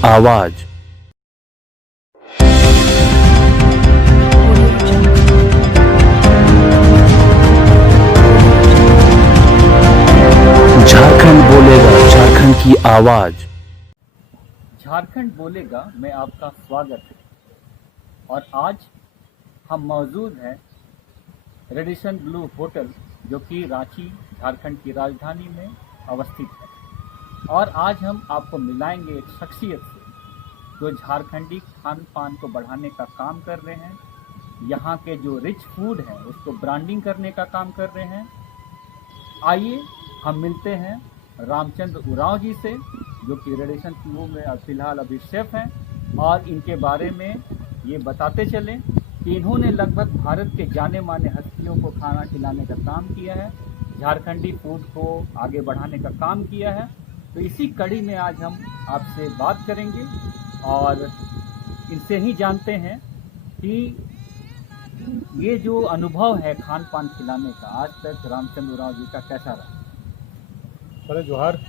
आवाज। झारखंड बोलेगा, झारखंड की आवाज। झारखंड बोलेगा में आपका स्वागत है। और आज हम मौजूद हैं रेडिसन ब्लू होटल, जो कि रांची झारखंड की राजधानी में अवस्थित है। और आज हम आपको मिलाएंगे एक शख्सियत से जो झारखंडी खान पान को बढ़ाने का काम कर रहे हैं, यहाँ के जो रिच फूड है उसको ब्रांडिंग करने का काम कर रहे हैं। आइए हम मिलते हैं रामचंद्र उरांव जी से, जो कि रेडिसन ब्लू में फिलहाल अभी शेफ हैं, और इनके बारे में ये बताते चलें कि इन्होंने लगभग भारत के जाने माने हस्तियों को खाना खिलाने का काम किया है, झारखंडी फूड को आगे बढ़ाने का काम किया है। तो इसी कड़ी में आज हम आपसे बात करेंगे और इनसे ही जानते हैं कि ये जो अनुभव है खान पान खिलाने का आज तक रामचंद्र उरांव जी का कैसा रहा। पहले जोहार।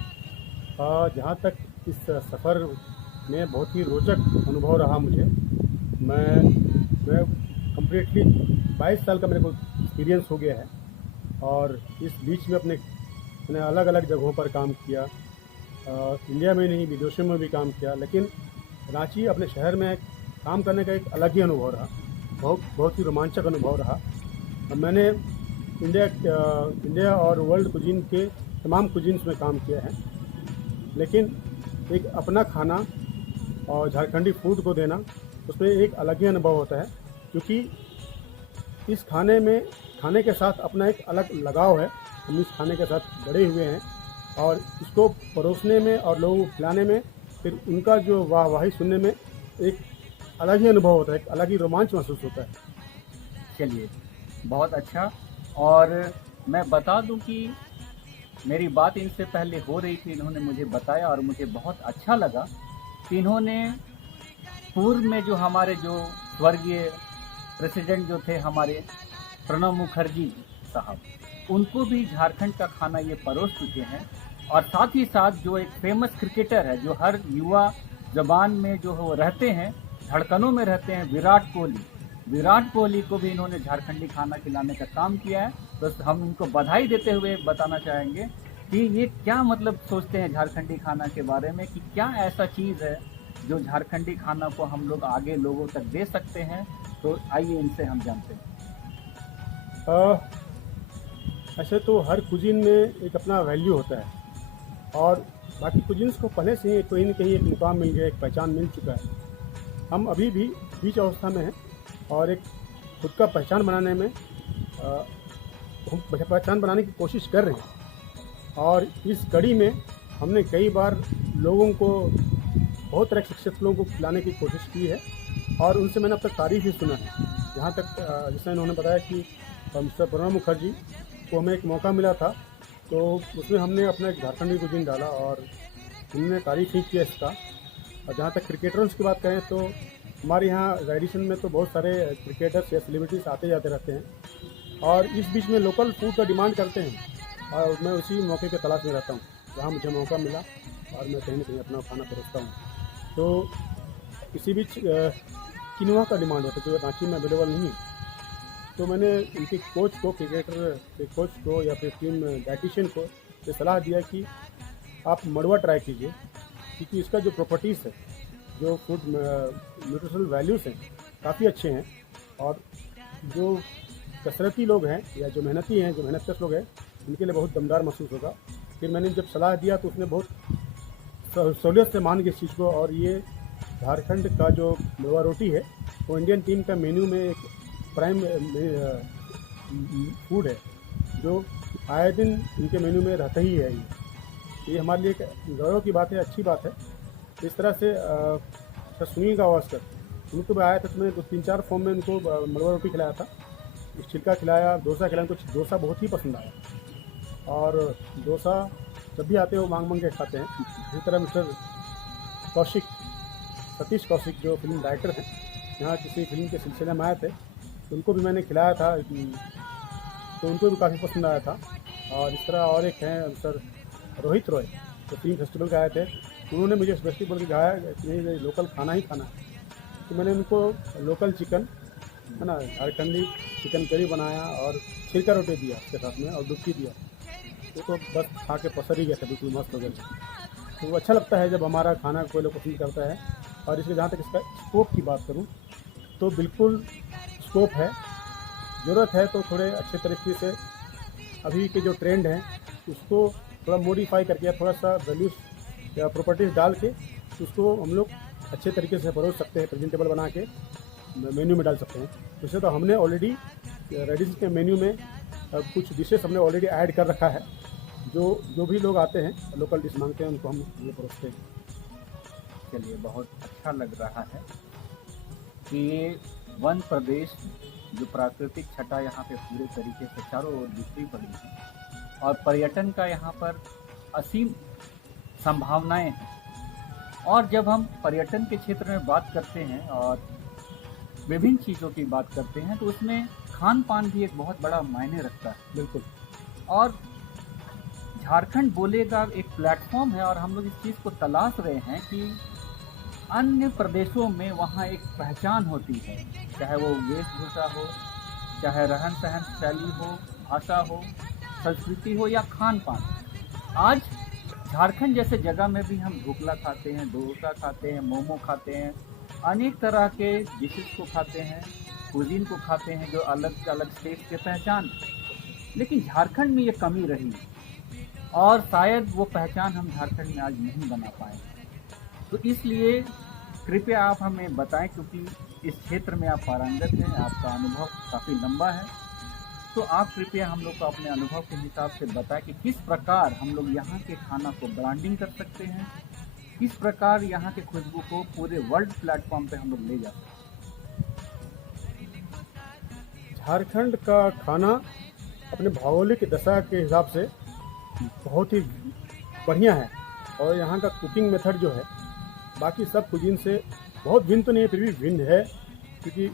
जहाँ तक इस सफ़र में बहुत ही रोचक अनुभव रहा मुझे। मैं कम्प्लीटली 22 साल का मेरे को एक्सपीरियंस हो गया है, और इस बीच में मैंने अलग अलग जगहों पर काम किया। इंडिया में नहीं, विदेशों में भी काम किया, लेकिन रांची अपने शहर में काम करने का एक अलग ही अनुभव रहा। बहुत ही रोमांचक अनुभव रहा। मैंने इंडिया और वर्ल्ड कुजीन के तमाम कुजीन्स में काम किया है, लेकिन एक अपना खाना और झारखंडी फूड को देना, उसमें एक अलग ही अनुभव होता है, क्योंकि इस खाने के साथ अपना एक अलग लगाव है। हम इस खाने के साथ बड़े हुए हैं, और इसको परोसने में और लोगों को खिलाने में, फिर उनका जो वाहवाही सुनने में एक अलग ही अनुभव होता है, एक अलग ही रोमांच महसूस होता है। चलिए, बहुत अच्छा। और मैं बता दूं कि मेरी बात इनसे पहले हो रही थी, इन्होंने मुझे बताया और मुझे बहुत अच्छा लगा कि इन्होंने पूर्व में जो हमारे जो स्वर्गीय प्रेसिडेंट जो थे हमारे प्रणब मुखर्जी साहब, उनको भी झारखंड का खाना ये परोस चुके हैं। और साथ ही साथ जो एक फेमस क्रिकेटर है जो हर युवा जबान में जो वो रहते हैं, धड़कनों में रहते हैं, विराट कोहली को भी इन्होंने झारखंडी खाना खिलाने का काम किया है। तो हम इनको बधाई देते हुए बताना चाहेंगे कि ये क्या मतलब सोचते हैं झारखंडी खाना के बारे में, कि क्या ऐसा चीज़ है जो झारखंडी खाना को हम लोग आगे लोगों तक दे सकते हैं। तो आइए इनसे हम जानते हैं। ऐसे तो हर कुजीन में एक अपना वैल्यू होता है, और बाकी कुजीन्स को पहले से ही कहीं न कहीं एक मुकाम मिल गया, एक पहचान मिल चुका है। हम अभी भी बीच अवस्था में हैं, और एक खुद का पहचान बनाने में हम पहचान बनाने की कोशिश कर रहे हैं। और इस कड़ी में हमने कई बार लोगों को, बहुत तरह के शख्सियत लोगों को खिलाने की कोशिश की है, और उनसे मैंने अब तक तारीफ़ ही सुना है। जहाँ तक जैसे इन्होंने बताया कि मिस्टर प्रणब मुखर्जी को हमें एक मौका मिला था, तो उसमें हमने अपना एक झारखंडी कुजीन डाला, और उन्होंने तारीफ़ ही किया इसका। और जहाँ तक क्रिकेटर्स की बात करें, तो हमारे यहाँ रेडिसन में तो बहुत सारे क्रिकेटर्स या सेलिब्रिटीज़ आते जाते रहते हैं, और इस बीच में लोकल फूड का डिमांड करते हैं, और मैं उसी मौके के तलाश में रहता हूँ। जहाँ मुझे मौका मिला और मैं कहीं ना कहीं अपना खाना परोसता हूँ। तो इसी बीच किनुआ का डिमांड होता है, जो रांची में अवेलेबल नहीं है। तो मैंने उनके कोच को, क्रिकेटर के कोच को या फिर टीम डाइटिशियन को ये सलाह दिया कि आप मड़वा ट्राई कीजिए, क्योंकि इसका जो प्रॉपर्टीज़ है, जो फूड न्यूट्रिशनल वैल्यूज़ हैं, काफ़ी अच्छे हैं। और जो कसरती लोग हैं या जो मेहनती हैं, जो मेहनतकश लोग हैं, उनके लिए बहुत दमदार महसूस होगा। फिर मैंने जब सलाह दिया तो उसने बहुत सहूलियत से मान गई इस चीज़ को। और ये झारखंड का जो मड़वा रोटी है, वो इंडियन टीम का मेन्यू में एक प्राइम फूड है, जो आए दिन इनके मेन्यू में रहता ही है। ये हमारे लिए एक गौरव की बात है, अच्छी बात है। इस तरह से सुनील गावस्कर, उनको भी आया था, तो मैंने 3-4 फॉर्म में उनको मड़वा रोटी खिलाया था, छिलका खिलाया, डोसा खिलाया। उनको डोसा बहुत ही पसंद आया, और डोसा जब भी आते हैं वो मांग के खाते हैं। इसी तरह मिस्टर सतीश कौशिक, जो फिल्म डायरेक्टर हैं, यहाँ किसी फिल्म के सिलसिले में आए थे, उनको भी मैंने खिलाया था, तो उनको भी काफ़ी पसंद आया था। और इस तरह और एक हैं मिस्टर रोहित रॉय, जो फिल्म फेस्टिवल के आए थे, उन्होंने मुझे स्पेशली बोल के कहा कि नहीं लोकल खाना ही खाना है। तो मैंने उनको लोकल चिकन है ना, झारखंडी चिकन करी बनाया और छिलका रोटी दिया उसके साथ में और डुबकी दिया। तो बस खा के पसर ही गया था, बिल्कुल मस्त हो गया। तो वो अच्छा लगता है जब हमारा खाना कोई लोग पसंद करता है। और इसके जहाँ तक इसका स्कोप की बात करूँ तो बिल्कुल स्कोप है, ज़रूरत है तो थोड़े अच्छे तरीके से अभी के जो ट्रेंड हैं उसको थोड़ा मॉडिफाई करके, थोड़ा सा वैल्यूज या प्रॉपर्टीज़ डाल के उसको हम लोग अच्छे तरीके से परोस सकते हैं, प्रेजेंटेबल बना के मेन्यू में डाल सकते हैं। वैसे तो हमने ऑलरेडी रेडिश के मेन्यू में कुछ डिशेस हमने ऑलरेडी ऐड कर रखा है। जो भी लोग आते हैं लोकल डिश मांगते हैं उनको हम ये परोसते हैं। चलिए, बहुत अच्छा लग रहा है कि ये वन प्रदेश जो प्राकृतिक छटा यहाँ पे पूरे तरीके से चारों ओर बिखरी पड़ी है और पर्यटन का यहाँ पर असीम संभावनाएं हैं। और जब हम पर्यटन के क्षेत्र में बात करते हैं और विभिन्न चीज़ों की बात करते हैं तो उसमें खान पान भी एक बहुत बड़ा मायने रखता है। बिल्कुल। और झारखंड बोलेगा एक प्लेटफॉर्म है और हम लोग इस चीज़ को तलाश रहे हैं कि अन्य प्रदेशों में वहाँ एक पहचान होती है, चाहे वो वेशभूषा हो, चाहे रहन सहन शैली हो, भाषा हो, संस्कृति हो या खान पान। आज झारखंड जैसे जगह में भी हम ढोकला खाते हैं, डोसा खाते हैं, मोमो खाते हैं, अनेक तरह के डिशेस को खाते हैं, कुजीन को खाते हैं जो अलग अलग स्टेट के पहचान। लेकिन झारखंड में ये कमी रही और शायद वो पहचान हम झारखंड में आज नहीं बना पाए। तो इसलिए कृपया आप हमें बताएं, क्योंकि इस क्षेत्र में आप पारंगत हैं, आपका अनुभव काफ़ी लंबा है, तो आप कृपया हम लोग को अपने अनुभव के हिसाब से बताएं कि किस प्रकार हम लोग यहाँ के खाना को ब्रांडिंग कर सकते हैं, किस प्रकार यहाँ के खुशबू को पूरे वर्ल्ड प्लेटफॉर्म पे हम लोग ले जा सकते हैं। झारखंड का खाना अपने भौगोलिक दशा के हिसाब से बहुत ही बढ़िया है और यहाँ का कुकिंग मेथड जो है बाकी सब कुजीन से बहुत भिन्न तो नहीं है, फिर भी भिन्न है, क्योंकि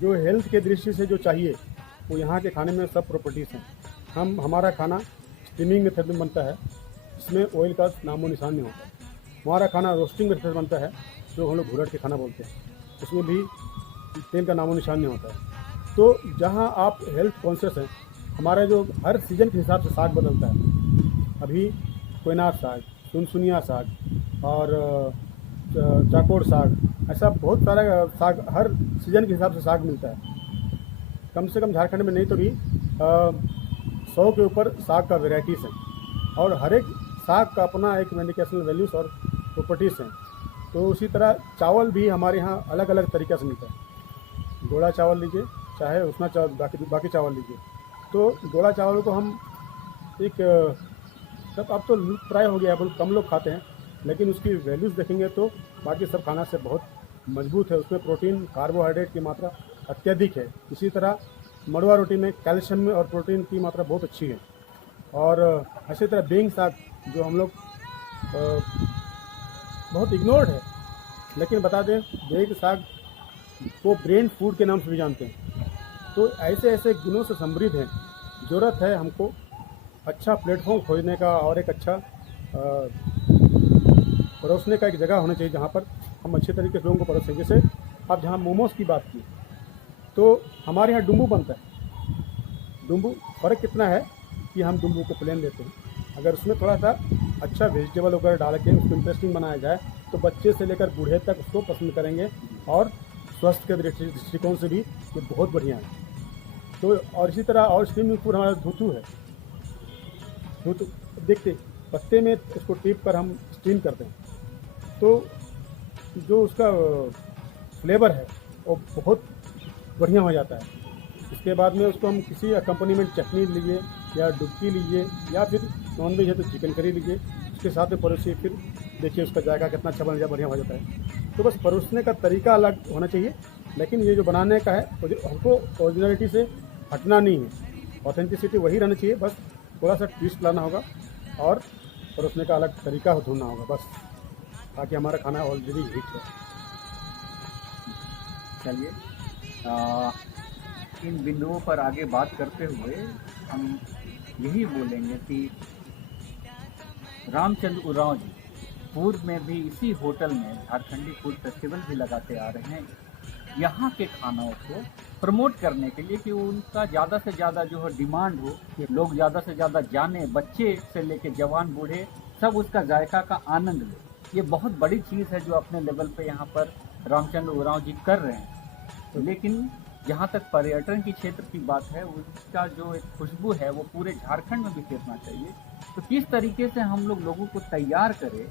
जो हेल्थ के दृष्टि से जो चाहिए वो यहाँ के खाने में सब प्रॉपर्टीज़ हैं। हमारा खाना स्टीमिंग मेथड में बनता है, इसमें ऑयल का नामो निशान नहीं होता। हमारा खाना रोस्टिंग मेथड बनता है जो हम लोग घुलट के खाना बोलते हैं, उसमें भी तेल का नामो निशान नहीं होता है। तो जहाँ आप हेल्थ कॉन्शियस हैं, हमारा जो हर सीजन के हिसाब से साग बदलता है। अभी कोयनार साग, सुनसुनिया साग और चाकोर साग, ऐसा बहुत सारा साग हर सीजन के हिसाब से साग मिलता है। कम से कम झारखंड में नहीं तो भी 100 के ऊपर साग का वेराइटीज़ हैं और हर एक साग का अपना एक मेडिकेशनल वैल्यूज़ और प्रॉपर्टीज़ हैं। तो उसी तरह चावल भी हमारे यहाँ अलग अलग तरीक़े से मिलता है। गोला चावल लीजिए, चाहे उसना चावल, बाकी चावल लीजिए। तो गोला चावल को हम एक सब अब तो प्राय हो गया है, बहुत कम लोग खाते हैं, लेकिन उसकी वैल्यूज़ देखेंगे तो बाकी सब खाना से बहुत मजबूत है। उसमें प्रोटीन, कार्बोहाइड्रेट की मात्रा अत्यधिक है। इसी तरह मड़ुआ रोटी में कैल्शियम में और प्रोटीन की मात्रा बहुत अच्छी है। और इसी तरह बेंग साग जो हम लोग बहुत इग्नोर्ड है, लेकिन बता दें बेंग साग को ब्रेन फूड के नाम से भी जानते हैं। तो ऐसे ऐसे गुणों से समृद्ध हैं। ज़रूरत है हमको अच्छा प्लेटफॉर्म खोजने का और एक अच्छा परोसने का एक जगह होना चाहिए जहाँ पर हम अच्छे तरीके से लोगों को परोसें। जैसे आप जहाँ मोमोज़ की बात की तो हमारे यहाँ डुम्बू बनता है। डुम्बू फ़र्क कितना है कि हम डुम्बू को प्लेन लेते हैं, अगर उसमें थोड़ा सा अच्छा वेजिटेबल वगैरह डाल के उसको इंटरेस्टिंग बनाया जाए तो बच्चे से लेकर बूढ़े तक उसको पसंद करेंगे और स्वास्थ्य के दृष्टिकोण से भी ये बहुत बढ़िया है। तो और इसी तरह और स्टीमिंग फूड हमारा धुतू है। धुतू देखते पत्ते में इसको टीप कर हम स्टीम करते हैं, तो जो उसका फ्लेवर है वो बहुत बढ़िया हो जाता है। इसके बाद में उसको हम किसी अकम्पनीमेंट चटनी लीजिए या डुबकी लीजिए या फिर नॉनवेज है तो चिकन करी लीजिए, उसके साथ में परोसिए, फिर देखिए उसका जायका कितना अच्छा बन जाए, बढ़िया हो जाता है। तो बस परोसने का तरीका अलग होना चाहिए, लेकिन ये जो बनाने का है हमको ओरिजिनलिटी से हटना नहीं है, ऑथेंटिसिटी वही रहना चाहिए। बस थोड़ा सा ट्विस्ट लाना होगा और परोसने का अलग तरीका ढूंढना होगा बस, ताकि हमारा खाना ऑलरेडी हिट है। चलिए, इन बिंदुओं पर आगे बात करते हुए हम यही बोलेंगे कि रामचंद्र उरांव जी पूर्व में भी इसी होटल में झारखंडी फूड फेस्टिवल भी लगाते आ रहे हैं यहाँ के खानों को प्रमोट करने के लिए कि उनका ज़्यादा से ज़्यादा जो है डिमांड हो, लोग ज़्यादा से ज़्यादा जाने, बच्चे से लेके जवान बूढ़े सब उसका जायका का आनंद लें। ये बहुत बड़ी चीज़ है जो अपने लेवल पे यहाँ पर रामचंद्र उरांव जी कर रहे हैं। लेकिन जहाँ तक पर्यटन की क्षेत्र की बात है, उसका जो एक खुशबू है वो पूरे झारखंड में भी फैलना चाहिए। तो किस तरीके से हम लोगों को तैयार करें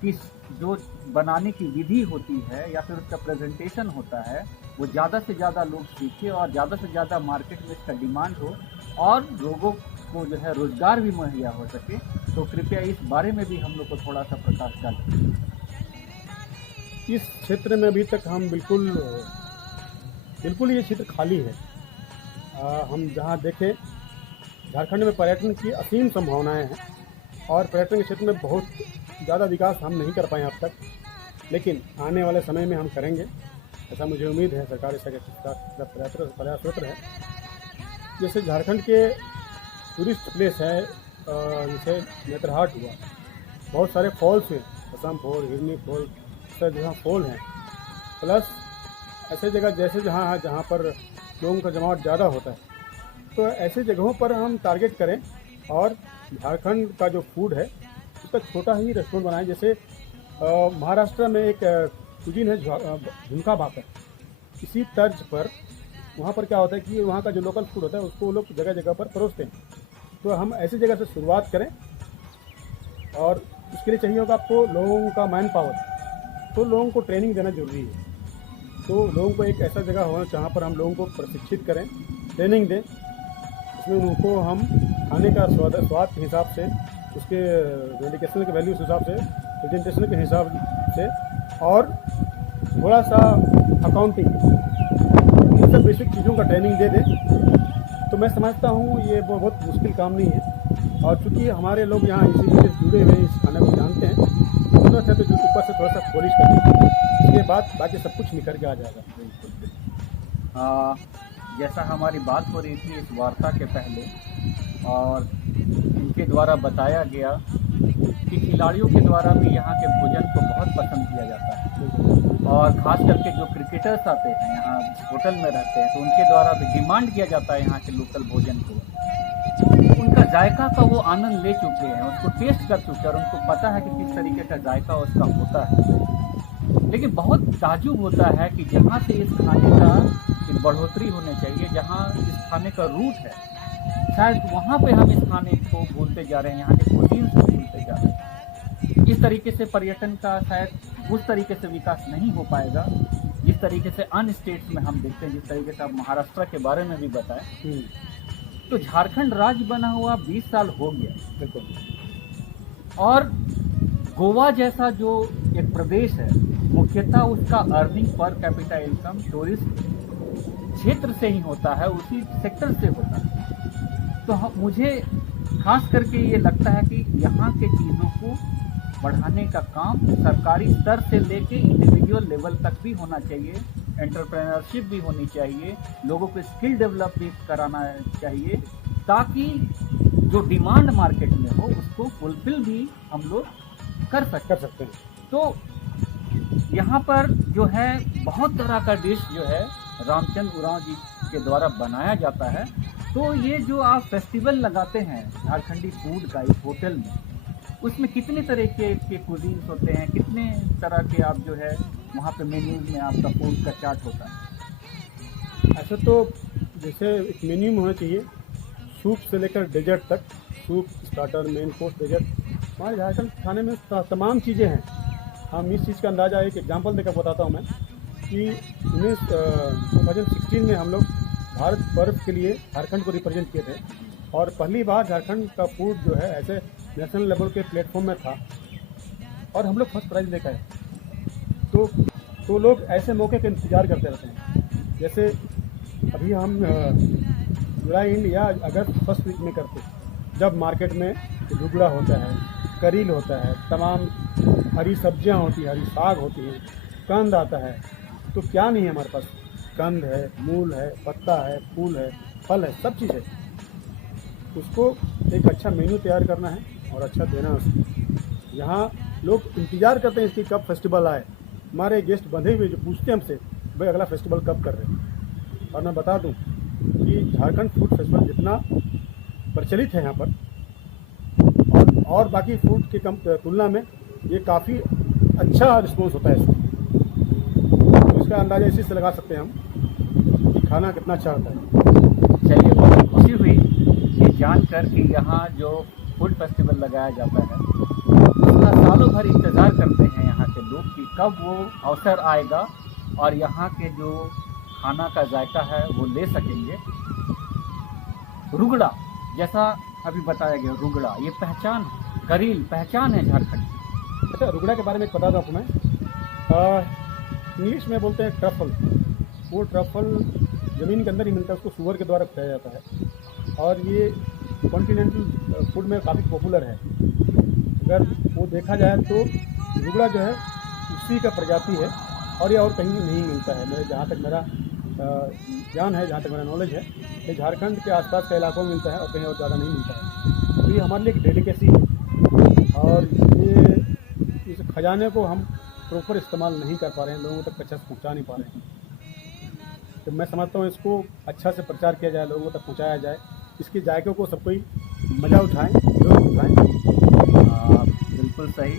कि जो बनाने की विधि होती है या फिर उसका प्रेजेंटेशन होता है वो ज़्यादा से ज़्यादा लोग सीखें और ज़्यादा से ज़्यादा मार्केट में इसका डिमांड हो और लोगों को जो है रोज़गार भी मुहैया हो सके। तो कृपया इस बारे में भी हम लोग को थोड़ा सा प्रकाश डालें। इस क्षेत्र में अभी तक हम बिल्कुल ये क्षेत्र खाली है। हम जहाँ देखें झारखंड में पर्यटन की असीम संभावनाएं हैं और पर्यटन के क्षेत्र में बहुत ज़्यादा विकास हम नहीं कर पाए अब तक, लेकिन आने वाले समय में हम करेंगे, ऐसा मुझे उम्मीद है। सरकार इसका प्रयासरत है। जैसे झारखंड के टूरिस्ट प्लेस है, जैसे नेत्रहाट हुआ, बहुत सारे फॉल्स हैं, असम फॉल, हिरनी फॉल, इस तरह जहाँ फॉल हैं, प्लस ऐसे जगह जैसे जहाँ पर लोगों का जमावट ज़्यादा होता है, तो ऐसे जगहों पर हम टारगेट करें और झारखंड का जो फूड है उसका छोटा ही रेस्टोरेंट बनाएं। जैसे महाराष्ट्र में एक कुजीन है झुमका भाकर, इसी तर्ज पर वहाँ पर क्या होता है कि वहाँ का जो लोकल फूड होता है उसको वो लोग जगह जगह पर परोसते हैं। तो हम ऐसी जगह से शुरुआत करें और उसके लिए चाहिए होगा आपको लोगों का मैन पावर, तो लोगों को ट्रेनिंग देना जरूरी है। तो लोगों को एक ऐसा जगह होना जहाँ पर हम लोगों को प्रशिक्षित करें, ट्रेनिंग दें, इसमें उनको हम खाने का स्वाद के हिसाब से, उसके डेडिकेशन के वैल्यूज के हिसाब से, प्रेजेंटेशन के हिसाब से और थोड़ा सा अकाउंटिंग, ये सब बेसिक चीज़ों का ट्रेनिंग दे दें। तो मैं समझता हूँ ये बहुत मुश्किल काम नहीं है और चूँकि हमारे लोग यहाँ इसी जुड़े हुए इस खाने को जानते हैं, जरूरत है तो जो ऊपर से थोड़ा सा पॉलिश करनी, इसके बाद बाकी सब कुछ निकल के आ जाएगा। जैसा हमारी बात हो रही थी इस वार्ता के पहले और इनके द्वारा बताया गया कि खिलाड़ियों के द्वारा भी यहाँ के भोजन को बहुत पसंद किया जाता है और ख़ास करके जो क्रिकेटर्स आते हैं यहाँ होटल में रहते हैं तो उनके द्वारा भी डिमांड किया जाता है यहाँ के लोकल भोजन को। उनका जायका का वो आनंद ले चुके हैं, उसको टेस्ट कर चुके हैं और उनको पता है कि किस तरीके का जायका उसका होता है। लेकिन बहुत ताजुब होता है कि जहाँ से इस खाने का एक बढ़ोतरी होनी चाहिए, जहाँ इस खाने का रूट है, शायद वहाँ पे हम इस खाने को भूलते जा रहे हैं, यहाँ के प्रोटीन को भूलते जा रहे हैं। इस तरीके से पर्यटन का शायद उस तरीके से विकास नहीं हो पाएगा जिस तरीके से अन्य स्टेट्स में हम देखते हैं, जिस तरीके से आप महाराष्ट्र के बारे में भी बताएं। तो झारखंड राज्य बना हुआ 20 साल हो गया, बिल्कुल। और गोवा जैसा जो एक प्रदेश है, मुख्यतः उसका earning per capita income tourist क्षेत्र से ही होता है, उसी सेक्टर से होता है। तो मुझे खास करके ये लगता है कि यहाँ के चीज़ों को बढ़ाने का काम सरकारी स्तर से लेके इंडिविजुअल लेवल तक भी होना चाहिए, एंटरप्रेन्योरशिप भी होनी चाहिए, लोगों को स्किल डेवलप भी कराना चाहिए ताकि जो डिमांड मार्केट में हो उसको फुलफिल भी हम लोग कर सकते हैं। तो यहाँ पर जो है बहुत तरह का डिश जो है रामचंद्र उरांव जी के द्वारा बनाया जाता है। तो ये जो आप फेस्टिवल लगाते हैं झारखंडी फूड का इस होटल में, उसमें कितने तरह के कुजीन्स होते हैं, कितने तरह के आप जो है वहाँ पे मेन्यूज में आपका फूड का चार्ट होता है? ऐसा तो जैसे एक मेन्यू में होना चाहिए, सूप से लेकर डेजर्ट तक, soup, starter, main course, dessert. हमारे झारखंड खाने में तमाम चीज़ें हैं। हम इस चीज़ का अंदाज़ा एक एग्जांपल देकर बताता हूँ मैं कि 2016 में हम लोग भारत पर्व के लिए झारखंड को रिप्रेजेंट किए थे और पहली बार झारखंड का फूड जो है ऐसे नेशनल लेवल के प्लेटफॉर्म में था और हम लोग फर्स्ट प्राइज़ लेकर आए। तो लोग ऐसे मौके का इंतज़ार करते रहते हैं। जैसे अभी हम जुलाई एंड या अगस्त फर्स्ट वीक में करते, जब मार्केट में ढुगड़ा होता है, करील होता है, तमाम हरी सब्जियां होती हैं, हरी साग होती हैं, कंद आता है। तो क्या नहीं है हमारे पास, कंद है, मूल है, पत्ता है, फूल है, फल है, सब चीज़ है। उसको एक अच्छा मेन्यू तैयार करना है और अच्छा देना है उसको। यहाँ लोग इंतज़ार करते हैं इसकी कब फेस्टिवल आए। हमारे गेस्ट बंधे हुए जो पूछते हैं हमसे भाई अगला फेस्टिवल कब कर रहे हैं। और मैं बता दूं कि झारखंड फूड फेस्टिवल जितना प्रचलित है यहाँ पर और बाकी फूड की तुलना में ये काफ़ी अच्छा रिस्पॉन्स होता है इसका। तो इसका अंदाज़ा इसी से लगा सकते हैं हम कि खाना कितना अच्छा होता है। चलिए, बहुत खुशी हुई ये जानकर कि यहाँ जो फूड फेस्टिवल लगाया जाता है उसका सालों भर इंतज़ार करते हैं यहाँ के लोग कि कब वो अवसर आएगा और यहाँ के जो खाना का जायका है वो ले सकेंगे। रुगड़ा, जैसा अभी बताया गया, रुगड़ा ये पहचान है, करील पहचान है झारखंड की। अच्छा, रुगड़ा के बारे में एक बता दूँ आपको मैं, इंग्लिश में बोलते हैं ट्रफल। वो ट्रफल ज़मीन के अंदर ही मिलता है, उसको सुअर के द्वारा खाया जाता है और ये कॉन्टिनेंटल फूड में काफ़ी पॉपुलर है। अगर वो देखा जाए तो रुगड़ा जो है उसी का प्रजाति है और ये और कहीं नहीं मिलता है। मेरे जहाँ तक मेरा ज्ञान है, जहाँ तक मेरा नॉलेज है, ये झारखंड के आसपास के इलाकों में मिलता है और कहीं और ज़्यादा नहीं मिलता है। तो ये हमारे लिए एक डेलिकेसी है और ये इस खजाने को हम प्रॉपर इस्तेमाल नहीं कर पा रहे हैं, लोगों तक अच्छा से पहुँचा नहीं पा रहे हैं। तो मैं समझता हूँ इसको अच्छा से प्रचार किया जाए, लोगों तक पहुँचाया जाए, इसके जायकों को सब कोई मज़ा उठाएं, लोग उठाएं। बिल्कुल सही।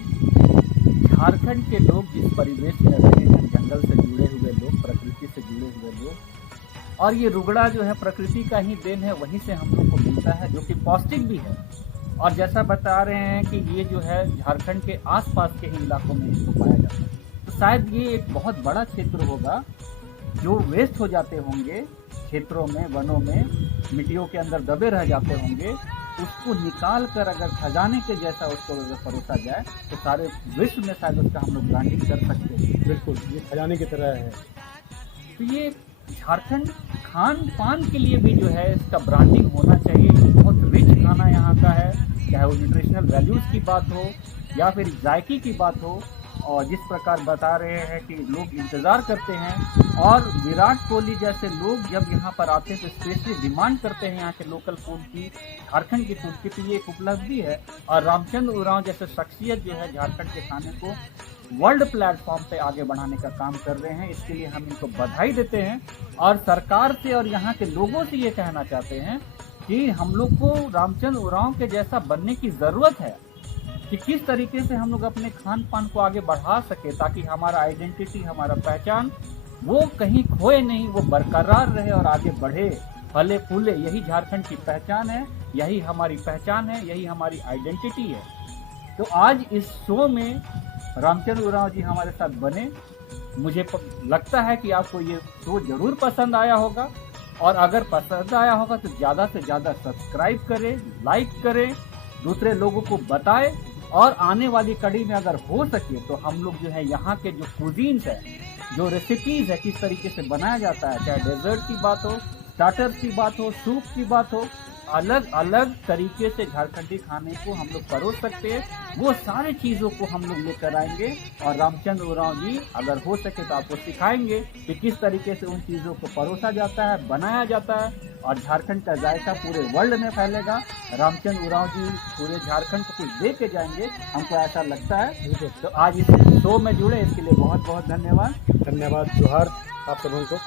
झारखंड के लोग जिस परिवेश में रहते हैं, जंगल से जुड़े हुए लोग, प्रकृति से जुड़े हुए लोग, और ये रुगड़ा जो है प्रकृति का ही देन है, वहीं से हम लोग को मिलता है, जो कि पौष्टिक भी है। और जैसा बता रहे हैं कि ये जो है झारखंड के आसपास के ही इलाकों में इसको पाया जाता है, तो शायद ये एक बहुत बड़ा क्षेत्र होगा जो वेस्ट हो जाते होंगे क्षेत्रों में, वनों में, मिट्टियों के अंदर दबे रह जाते होंगे, उसको निकाल कर अगर खजाने के जैसा उसको अगर परोसा जाए तो सारे विश्व में शायद उसका हम लोग ब्रांडिंग कर सकते हैं। बिल्कुल, ये खजाने की तरह है। तो ये झारखंड खान पान के लिए भी जो है इसका ब्रांडिंग होना चाहिए। बहुत रिच खाना यहाँ का है, चाहे वो न्यूट्रिशनल वैल्यूज़ की बात हो या फिर जायके की बात हो। और जिस प्रकार बता रहे हैं कि लोग इंतज़ार करते हैं और विराट कोहली जैसे लोग जब यहाँ पर आते हैं तो स्पेशली डिमांड करते हैं यहाँ के लोकल फूड की, झारखंड की फूड की, तो ये एक उपलब्धि है। और रामचंद्र उरांव जैसे शख्सियत जो है झारखंड के खाने को वर्ल्ड प्लेटफॉर्म पे आगे बढ़ाने का काम कर रहे हैं। इसके लिए हम इनको बधाई देते हैं और सरकार से और यहाँ के लोगों से ये कहना चाहते हैं कि हम लोग को रामचंद्र उरांव के जैसा बनने की ज़रूरत है कि किस तरीके से हम लोग अपने खान पान को आगे बढ़ा सके, ताकि हमारा आइडेंटिटी, हमारा पहचान वो कहीं खोए नहीं, वो बरकरार रहे और आगे बढ़े, फले फूले। यही झारखंड की पहचान है, यही हमारी पहचान है, यही हमारी आइडेंटिटी है। तो आज इस शो में रामचंद्र उरांव जी हमारे साथ बने। मुझे लगता है कि आपको ये शो जरूर पसंद आया होगा और अगर पसंद आया होगा तो ज़्यादा से ज़्यादा सब्सक्राइब करें, लाइक करें, दूसरे लोगों को बताएं और आने वाली कड़ी में अगर हो सके तो हम लोग जो है यहाँ के जो कुजीन्स है, जो रेसिपीज़ है, किस तरीके से बनाया जाता है, चाहे डेजर्ट की बात हो, स्टार्टर्स की बात हो, सूप की बात हो, अलग अलग तरीके से झारखंडी खाने को हम लोग परोस सकते हैं, वो सारी चीज़ों को हम लोग लेकर आएंगे। और रामचंद्र उरांव जी अगर हो सके तो आपको सिखाएंगे कि किस तरीके से उन चीज़ों को परोसा जाता है, बनाया जाता है और झारखंड का जायका पूरे वर्ल्ड में फैलेगा। रामचंद्र उरांव जी पूरे झारखंड को कुछ दे के जाएंगे, हमको ऐसा लगता है। तो आज इस शो में जुड़े इसके लिए बहुत बहुत धन्यवाद। धन्यवाद, जोहार आप सबों को।